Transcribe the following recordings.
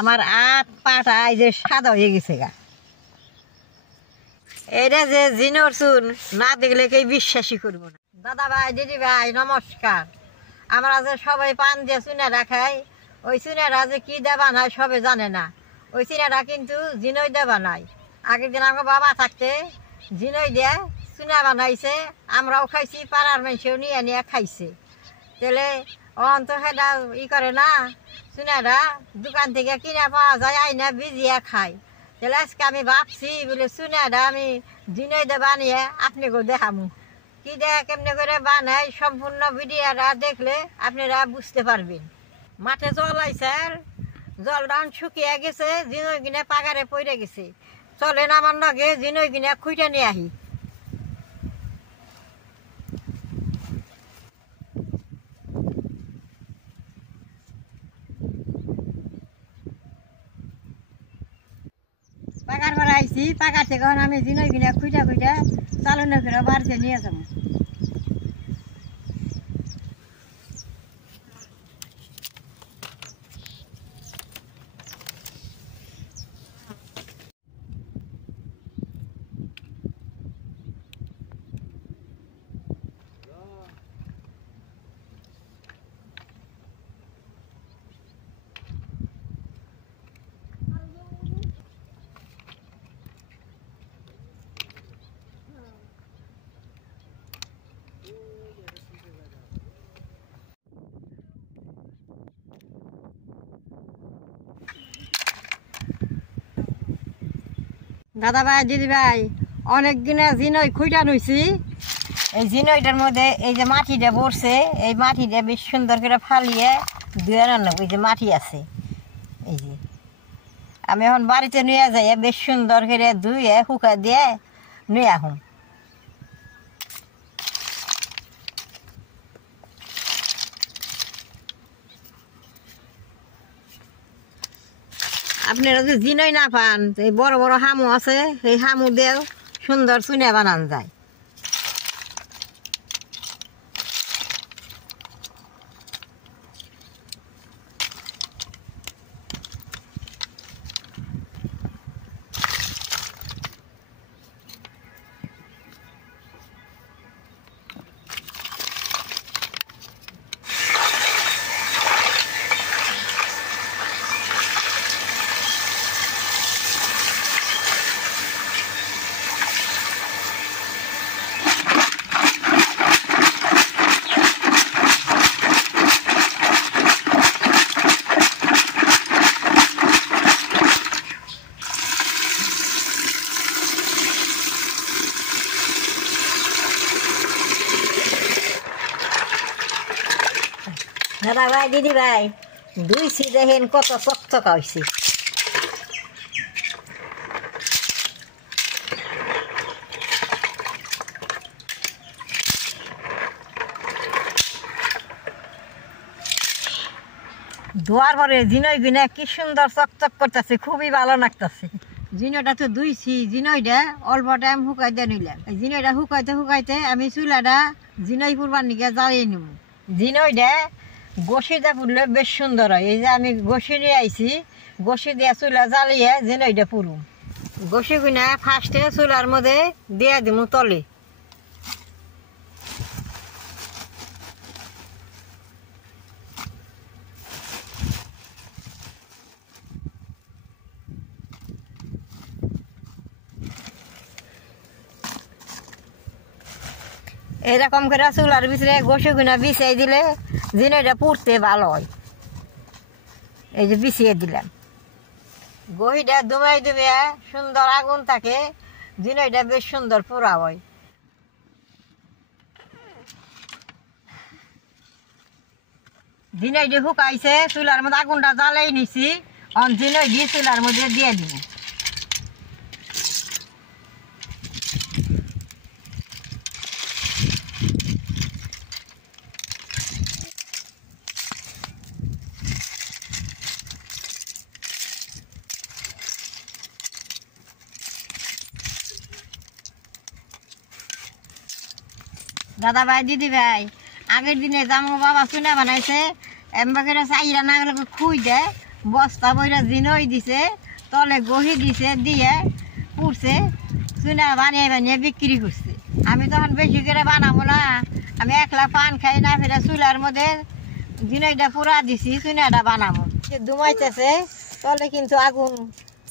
আমার আট পাটা এই যে সাদা হয়ে গেছে গা। এটা যে জিনোর চুন না দেখলে কেউ বিশ্বাসই করবো না। দাদা ভাই, দিদি ভাই, নমস্কার। আমরা যে সবাই পান দিয়ে চুনারা খাই, ওই চুনারা যে কি দেবা নাই সবে জানে না। ওই চুনারা কিন্তু জিনই দেবা নাই। আগের দিন আমার বাবা থাকতে জিনই দিয়ে চুনা বানাইছে, আমরাও খাইছি, পাড়ার মানুষেও নিয়ে নিয়ে খাইছে। তাহলে অন্ত সেটা করে না, চুনারা দোকান থেকে কিনা পাওয়া যায়, আইনা ভিজিয়া খাই। তাহলে আজকে আমি ভাবছি বলে চুনাটা আমি জিনই দিয়ে বানিয়ে আপনাকেও দেখামু। কি দেয় কেমনে করে বানাই, সম্পূর্ণ ভিডিওটা দেখলে আপনারা বুঝতে পারবেন। মাঠে জল আইছে, জলটা শুকিয়ে গেছে, জিনই কিনে পাগারে পড়ে গেছে। চলেন আমার নগে জিনই কিনে খুঁজে নিয়ে আহি। পাগার করে আইছি, পাগার থেকে আমি জিনই কিনে খুঁজে খুঁজে চালনা করে বাড়িতে নিয়ে যাবো। দাদা ভাই, দিদি ভাই, অনেক দিনে জিনই খুঁজা নইছি। এই জিনইটার মধ্যে এই যে মাটিটা পড়ছে, এই মাটিটা বেশ সুন্দর করে ফালিয়ে ধুয়ে রান্না। এই যে মাটি আছে, এই যে আমি এখন বাড়িতে নিয়ে যাই, বেশ সুন্দর করে ধুয়ে শুকা দিয়ে নিয়ে আহুম। আপনারা যদি জিনই না পান, এই বড় বড় হামু আছে, এই হামু দিয়েও সুন্দর চুনা বানান যায়। দাদা ভাই, দিদি ভাই, ধুইছি দেখেন কত চকচকা হয়েছে। ধোয়ার পরে জিনই বিনা কি সুন্দর চকচক করতেছে, খুবই ভালো লাগতেছে। জিনইটা তো ধুইছি, জিনইটা অল্প টাইম শুকাই দিয়ে নিলাম। জিনইটা শুকাইতে শুকাইতে আমি চুলাটা জিনই পুরবার নিকে জ্বালিয়ে নিব। জিনইটা গোসি দিয়ে পুরলে বেশ সুন্দর হয়। এই যে আমি গোসি নিয়ে আইছি, গোসি দিয়ে চুলা জ্বালিয়ে জিনইটা পুরুম। গোসি গুনা ফার্স্টে চুলার মধ্যে দিয়ে দিব তলে। এরকম করে চুলার ভিতরে গোসি গুনা বিছিয়ে দিলে জিনইটা পুড়তে ভালো হয়। এই যে বিছিয়ে দিলাম, গহিটা দুমাই দুমিয়া সুন্দর আগুন থাকে, জিনইটা বেশ সুন্দর পোড়া হয়। জিনইটা শুকাইছে, চুলার মধ্যে আগুনটা জ্বালাই নিছি, জিনই দিয়ে চুলার মধ্যে দিয়ে দিব। দাদা ভাই, দিদি ভাই, আগের দিনে জামু বাবা চুনা বানাইছে, এমবা করে চাইরা না গেলে খুই দেয়, বস্তা বইরা জিনই দিছে, তলে গহি দিছে, দিয়ে পুড়ছে, চুনা বানিয়ে বানিয়ে বিক্রি করছে। আমি তখন বেশি করে বানাবো না, আমি একলা পান খাই না, ফেরা চুলার মধ্যে জিনইটা পুরা দিছি, চুনাটা বানাবো। দুমাইতেছে, তলে কিন্তু আগুন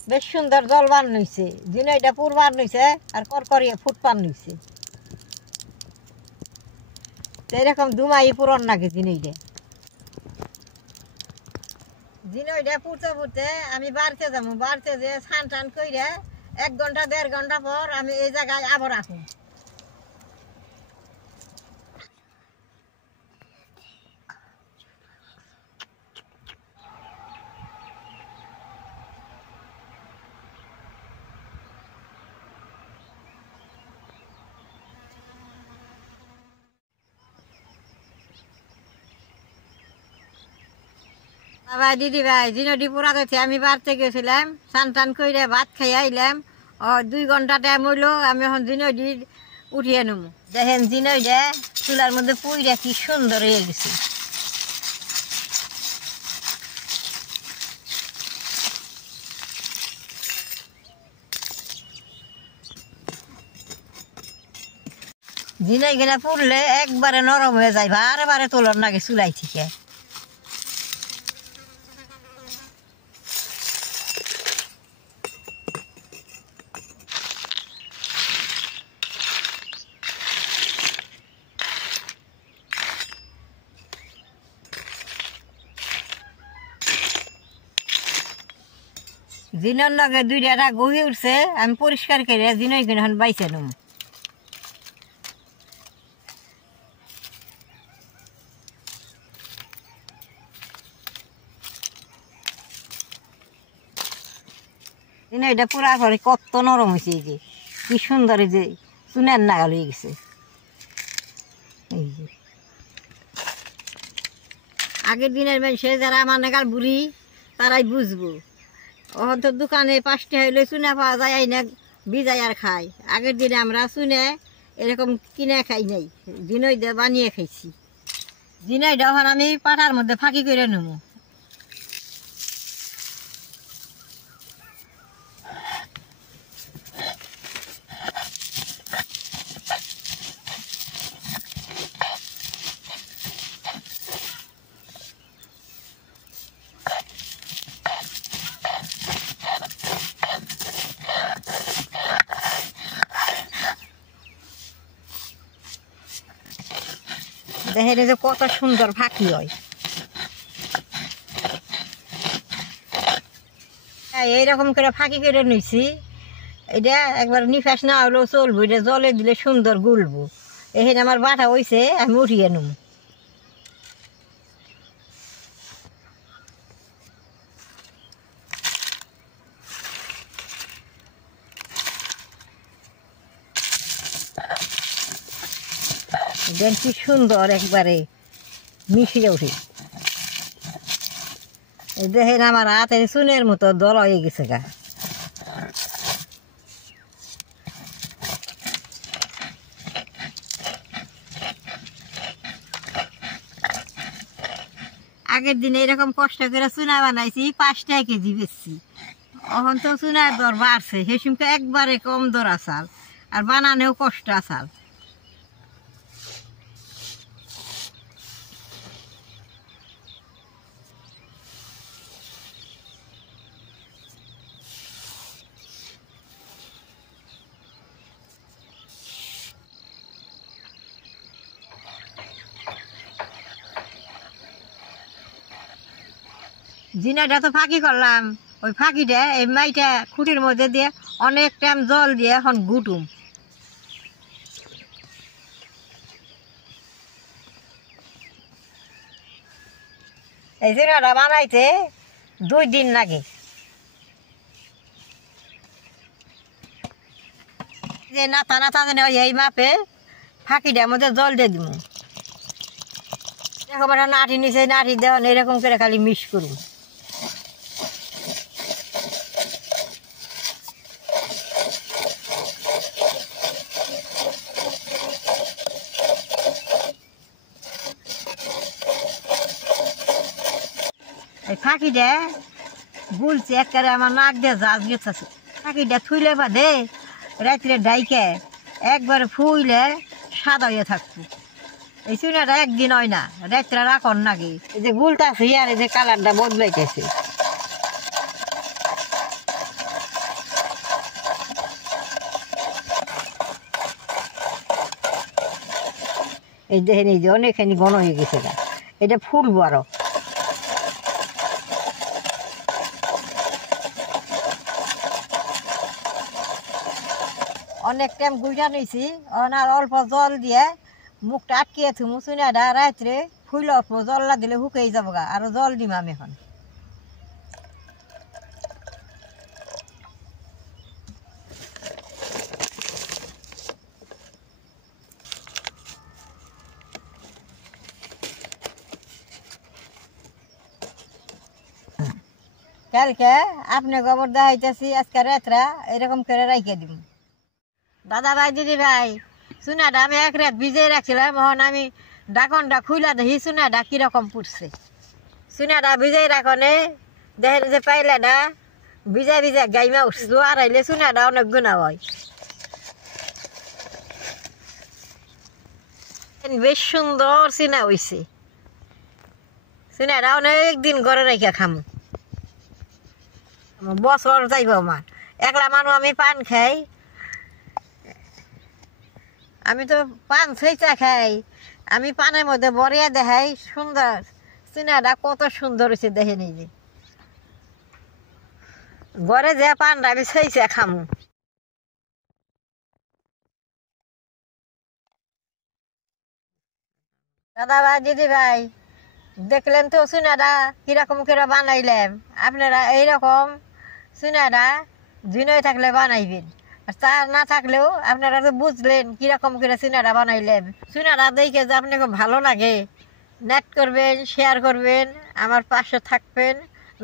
বেশ সুন্দর জল বানিয়েছে, জিনইটা পুরবার নইছে আর করকরিয়ে ফুটপান নইছে। এরকম দুমাই পুরন নাকি জিনইটা। জিনইটা পুড়তে পুড়তে আমি বাড়িতে যাবো, বাড়িতে যে স্নান টান করে 1 ঘন্টা 1.5 ঘন্টা পর আমি এই জায়গায় আবার রাখুন। ভাই দিদি ভাই, জিনটি পুরা দেখছি, আমি বাড়িতে গেছিলাম, স্নান টান করে ভাত খাই আইলাম। 2 ঘন্টা টাইম হইলো, আমি এখন জিনটি উঠিয়ে নেবো। দেখেন জিনইটা চুলার মধ্যে পুইরা কি সুন্দর হয়ে গেছে। জিনই গেলে পুড়লে একবারে নরম হয়ে যায়, বারে বারে তোলার নাগে চুলাই থেকে। জিনর লগে 2টা গহি উঠছে, আমি পরিষ্কার করে জিনই কিনে এখন বাইছে নেব। জিনইটা পুরা করে কত নরম হয়েছে, এই যে কি সুন্দর, এই যে চুনের নাগাল হয়ে গেছে। এই যে আগের দিনের মানুষে যারা আমার নাগাল বুড়ি, তারাই বুঝবো। ওখান তো দোকানে 5 টাকা হইলে চুনা পাওয়া যায়, আইনা ভিজাই আর খাই। আগের দিনে আমরা চুনে এরকম কিনে খাই নাই, জিনই দিয়ে বানিয়ে খাইছি। জিনইটা এখন আমি পাটার মধ্যে ফাঁকি করে নেব। দেখেন যে কত সুন্দর ফাঁকি হয়। এইরকম করে ফাঁকি করে নিছি, এটা একবার নিফাস না হলেও চলবো, এটা জলে দিলে সুন্দর গুলবো। এখানে আমার বাটা হয়েছে, আমি উঠিয়ে নেব। দেন কি সুন্দর একবারে মিশিয়ে উঠে। দেখেন আমার হাতে চুনের মতো দল হয়ে গেছে গা। আগের দিনে এরকম কষ্ট করে চুনা বানাইছি, 5 টাকা কেজি বেচছি। এখন তো চুনার দর বাড়ছে, সে সময় একবারে কম দর আসাল, আর বানানেও কষ্ট আসাল। জিনাটা তো ফাঁকি করলাম, ওই ফাঁকিটা এই মাইটা খুঁটির মধ্যে দিয়ে অনেক টাইম জল দিয়ে এখন গুটুম। এই জিনাটা বানাইতে 2 দিন লাগে। যে নাতা নাতা যেন এই মাপে ফাঁকিটার মধ্যে জল দিয়ে দিব। এরকম একটা নাঠি নিচে নাঠি দেওয়া, এরকম করে খালি মিক্স করুন। এই ফাঁকিটা গুলছে একেবারে আমার নাক দিয়ে জাজ গেছে পাখিটা থুইলে বাদে রাত্রে ডাইকে একবারে ফুইলে সাদা হয়ে থাকতো। এই চুনাটা একদিন হয় না, রাত্রে রাখন নাকি। এই যে গুলটা আছে আর এই যে কালারটা বদলাইতেছে। এই দেখেন এই যে অনেকখানি ঘন হয়ে গেছে, এটা ফুল বড়। অনেক টাইম গুইটা নিয়েছি, আর অল্প জল দিয়ে মুখটা আটকিয়ে থুমু চুনাটা রাত্রে ফুল অল্প জল না দিলে শুকিয়ে যাবো গা, আরো জল দিম আমি এখন। কালকে আপনি গোবর দেখাইতেছি, আজকে রাত্রা এরকম করে রাখিয়ে দিব। দাদা ভাই দিদি ভাই, চুনাটা আমি এক রাত ভিজে রাখছিলাম, এখন আমি ডাকনটা খুলে দেখি চুনাটা কিরকম পুড়ছে। চুনাটা ভিজে রাখনে দেখেন যে পাইলাটা ভিজা ভিজা গাইমা উঠছে, জোয়ার আইলে চুনাটা অনেক গুণা হয়। বেশ সুন্দর চুনা হয়েছে, চুনাটা অনেক দিন ঘরে রেখে খামু, বছর যাইব আমার। একলা মানুষ আমি পান খাই, আমি তো পান ছইচা খাই, আমি পানের মধ্যে বরিয়া দেখাই সুন্দর। চুনাটা কত সুন্দর হয়েছে দেখে নিজে, ঘরে যে পানটা আমি ছইচা খামু। দাদা ভাই দিদি ভাই, দেখলেন তো চুনাটা কিরকম করে বানাইলাম। আপনারা এইরকম চুনাটা ঝিনই থাকলে বানাইবেন, আর তা না থাকলেও আপনারা তো বুঝলেন কিরকম করে চুনাটা বানাইলেন। চুনাটা দেখে যে আপনাকে ভালো লাগে, নেট করবেন, শেয়ার করবেন, আমার পাশে থাকবেন,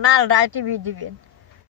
নালডা টিভি দিবেন।